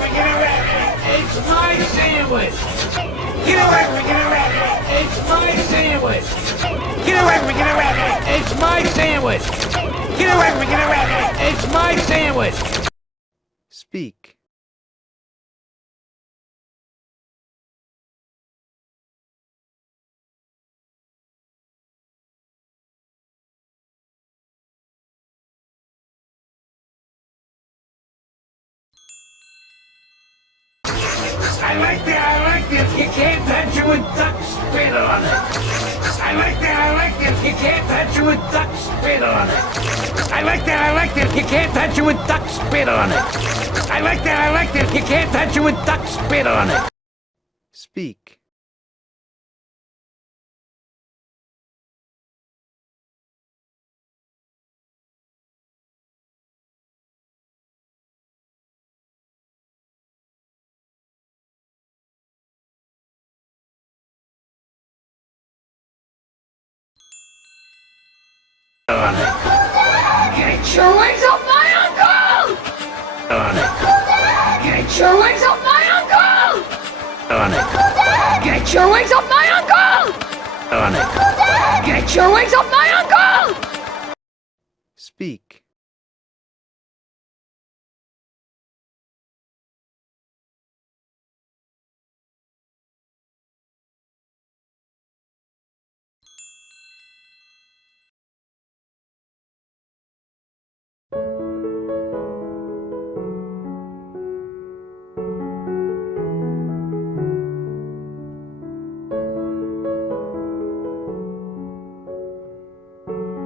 from, get away from me. It's my sandwich. Get away from me, get away from me. It's my sandwich. Get away from me, get away from me. It's my sandwich. Get away from me, get away from me. It's my sandwich. Speak. I like it. You can't touch it with duck spit on it. I like it. You can't touch it with duck spit on it. I like it. You can't touch it with duck spit on it. I like it. You can't touch it with duck spit on it. Speak. Get your wings off my uncle! Get your wings off my uncle! Get your wings off my uncle! Get your wings off my uncle! Speak.